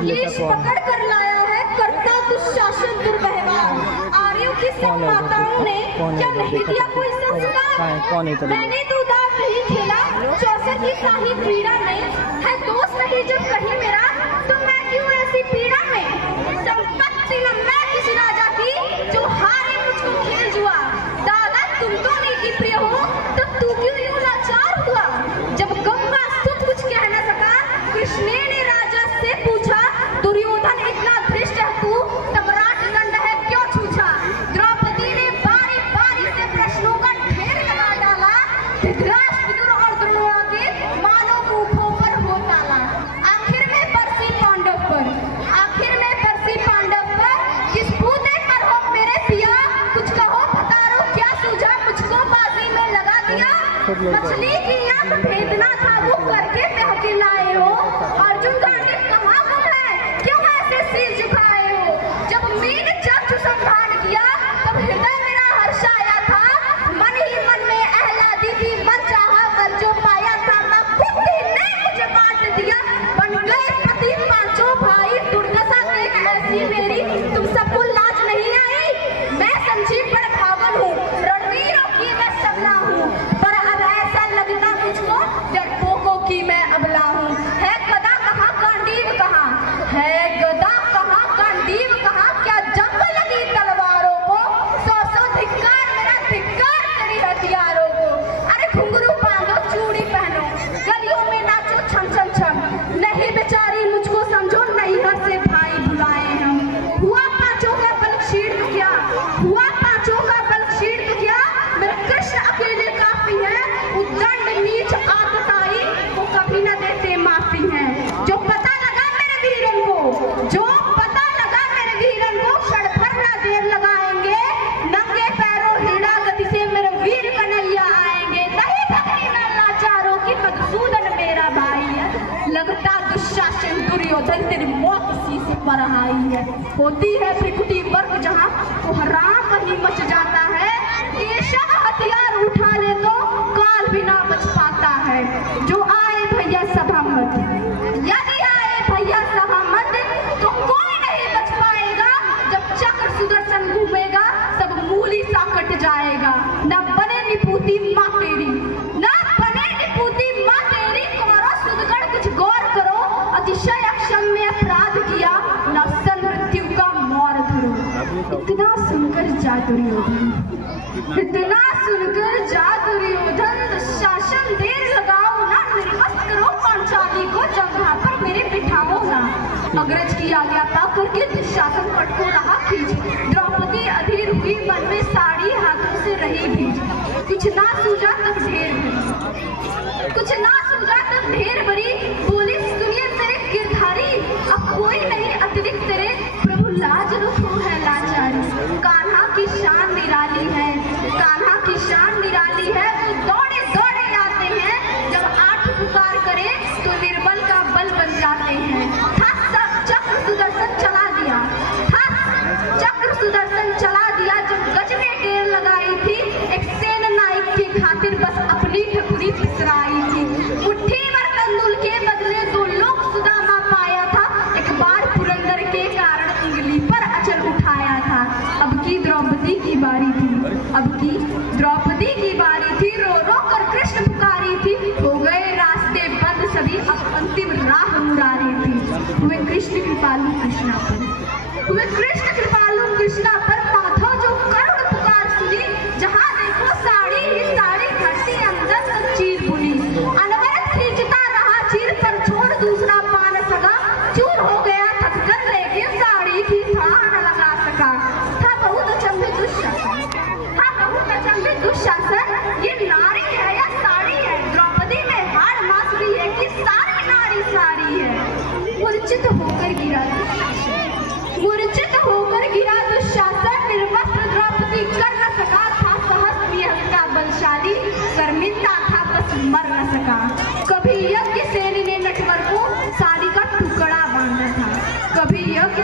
केश पकड़ कर लाया है करता दुशासन दुर्व्यवहार। आर्यों की सब माताओं ने क्या नहीं दिया कोई संस्कार? मैंने तो उदास नहीं खेला, चौसर की शाही पीड़ा में है दोस्त नहीं जब कहीं मेरा, तो मैं क्यों ऐसी पीड़ा में? संपत्ति न मैं किस राजा की जो हारे मुझको खेल जुआ। दादा तुम तो नीति प्रिय हो, तो तू क्यों यूं लाचार हुआ? जब गंगा सुत कुछ कह न सका, कृष्ण ने राजा से पूछा, दुर्योधन इतना धृष्ट है तू, सम्राट दंड है क्यों छूछा? द्रौपदी ने बारी बारी से प्रश्नों का ढेर लगा डाला, धृतराष्ट्र विदुर और द्रोण के मानो मुखों पर हो ताला। आखिर में बरसी पांडव पर, आखिर में बरसी पांडव पर, किस बूते पर हो मेरे पिया? कुछ कहो बतारो क्या सूझा, मुझको बाजी में लगा दिया। मछली की आंख भेदना था वो करके बहके लाए हो, अर्जुन गांडीव कहाँ गुम है, क्यों ऐसे सिर झुकाए हो? जब मीन चक्षु संधान किया, तब हृदय मेरा हर्षाया था, मन ही मन में आह्लादी थी, मन चाहा पर जो पाया था, मां बुद्धि ने मुझे बांट दिया। बन गए पति पांचों भाई, दुर्दशा देख ऐसी मेरी तुम सबको लाज नहीं आई? मैं समझी पर पागल हूँ, रणवीरों की मैं सबला हूँ, पर अब ऐसा लगता मुझको डरपोकों की मैं अबला हूँ। है गदा कहाँ गांडीव कहाँ, है गदा कहाँ गांडीव कहाँ? क्या जंग लगी तलवारों को, सौ सौ धिक्कार मेरा धिक्कार तेरी हथियारों को। अरे घुंघरू बांधो चूड़ी पहनो, गलियों में नाचो छम छम छम, नहीं बेचारी मुझको समझो, नैहर से भाई बुलाए हम। हुआ पांचों का बल क्षीण तो क्या, हुआ पांचों का बल क्षीण तो क्या, मेरे कृष्ण अकेले काफी है, उद्दंड नीच आतताई वो कभी न देते माफी है। जो पता लगा मेरे वीरन को, जो पता लगा मेरे वीरन को, क्षण भर न देर लगाएंगे, नंगे पैरों हीड़ा गति से मेरे वीर कन्हैया आएंगे। नहीं भक्ति में लाचारों की, मधुसूदन मेरा भाई है, लगता दुशासन दुर्योधन तेरी मौत इसी से परहाई है। होती है त्रिकुटी वर्ग जहाँ कोहराम वहीं मच जाता है, ऐसा हथियार उठा ले तो काल भी ना बच पाता है। जो आए भैया सभा मत, यदि आए भैया सभा मत, तो कोई नहीं बच पाएगा। जब चक्र सुदर्शन घूमेगा, सब मूली सा कट जाएगा। न बने निपूती माँ तेरी, न बने निपूती माँ तेरी, कौरव सुदगढ़ कुछ गौर करो, अतिशय अक्षम्य अपराध किया, नक्सल मृत्यु का मौर धरो। इतना सुनकर जा दुर्योधन, इतना सुनकर जा दुर्योधन, शासन देर लगाओ ना, निर्वस्त करो पांचाली को, जगह पर मेरे बिठाओ ना। अग्रज की आज्ञा पा करके दुशासन पट को रहा खींच, द्रौपदी अधीर हुई मन में साड़ी हाथों से रही भीज। कुछ ना सूझा तब ढेर भरी, कुछ ना सूझा तब ढेर भरी, बोली सुनिए तेरे गिरधारी, अब कोई नहीं अतिरिक्त तेरे, प्रभु लाज रुखो है लाचारी। कान्हा की शान निराली है, कान्हा की शान निराली है, वो दौड़े दौड़े आते हैं, जब आठ पुकार करे तो निर्बल का बल बन जाते हैं। चक्र सुदर्शन चला दिया, चक्र सुदर्शन चला दिया, जब गज में ढेर लगाई थी, एक सेन नायक के खातिर बस अपनी ठकुरी पिसराई थी। मुट्ठी भर तंदुल के बदले दो लोग सुदामा पाया था, एक बार पुरंदर के कारण उंगली पर अचल उठाया था। अब की द्रौपदी की बारी थी, अब की द्रौपदी की बारी थी, रो रो कर कृष्ण पुकारी थी, हो गए रास्ते बंद सभी, अब अंतिम राह मुरारी थी। हुए कृष्ण कृपालु कृष्णा पर, हुए कृष्ण कृपालु कृष्णा पर, माधव जो करुण पुकार सुनी, जहाँ देखो साड़ी ही साड़ी, घटी अंदर तक चीर बुनी। अनवरत खींचता रहा चीर, पर छोड़ दूसरा पान सका, चूर हो गया थककर, लेकिन साड़ी की थाह न लगा सका। था बहुत अचंभित दुशासन, था बहुत अचंभित दुशासन, ये नारी है या साड़ी है? द्रौपदी में हाड़ मास भी है कि सारी नारी सारी है? मूर्छित होकर गिरा दुशासन, मूर्छित होकर गिरा दुशासन, निर्वस्त्र द्रौपदी कर न सका, था सहस विहंगा बलशाली, शर्मिंदा था बस मर न सका। कभी यज्ञ सेन ने नटवर को साड़ी का टुकड़ा बांधा था, कभी यज्ञ